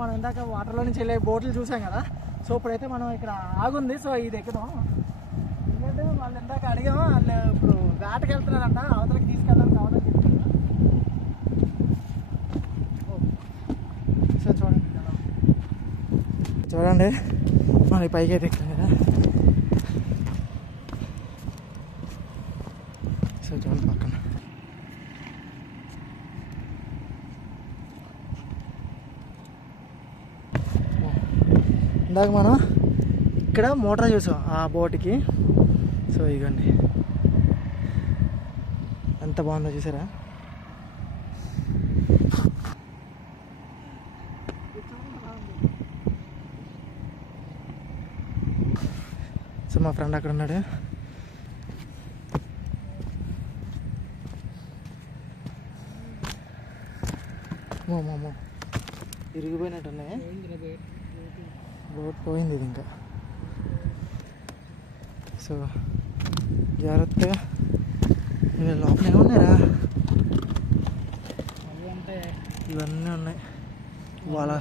మనం ఇందాక వాటర్లో నుంచి వెళ్ళే బోట్లు చూసాం కదా. సో ఇప్పుడైతే మనం ఇక్కడ ఆగుంది. సో ఇది ఎక్కుదాం. ఎందుకంటే వాళ్ళు ఇందాక అడిగాము వాళ్ళు ఇప్పుడు వేటకి వెళ్తున్నారంట. అవతలకి తీసుకెళ్దాం కావాలని చెప్తున్నారు. సో చూడండి చూడండి. మరి పైకి అయితే ఎక్కాం కదా. సో చూడండి పక్కన. ఇందాక మనం ఇక్కడ మోటార్ చూసాం ఆ బోట్కి. సో ఇగోండి. ఎంత బాగుందో చూసారా? సో మా ఫ్రెండ్ అక్కడ ఉన్నాడు. మో మో మో. ఇరిగిపోయినట్టున్నాయి? బోట్ పోయింది ఇది ఇంకా. సో జాగ్రత్తగా ఇవి లోపల ఏమున్నారా ఇవన్నీ ఉన్నాయి. వాళ్ళ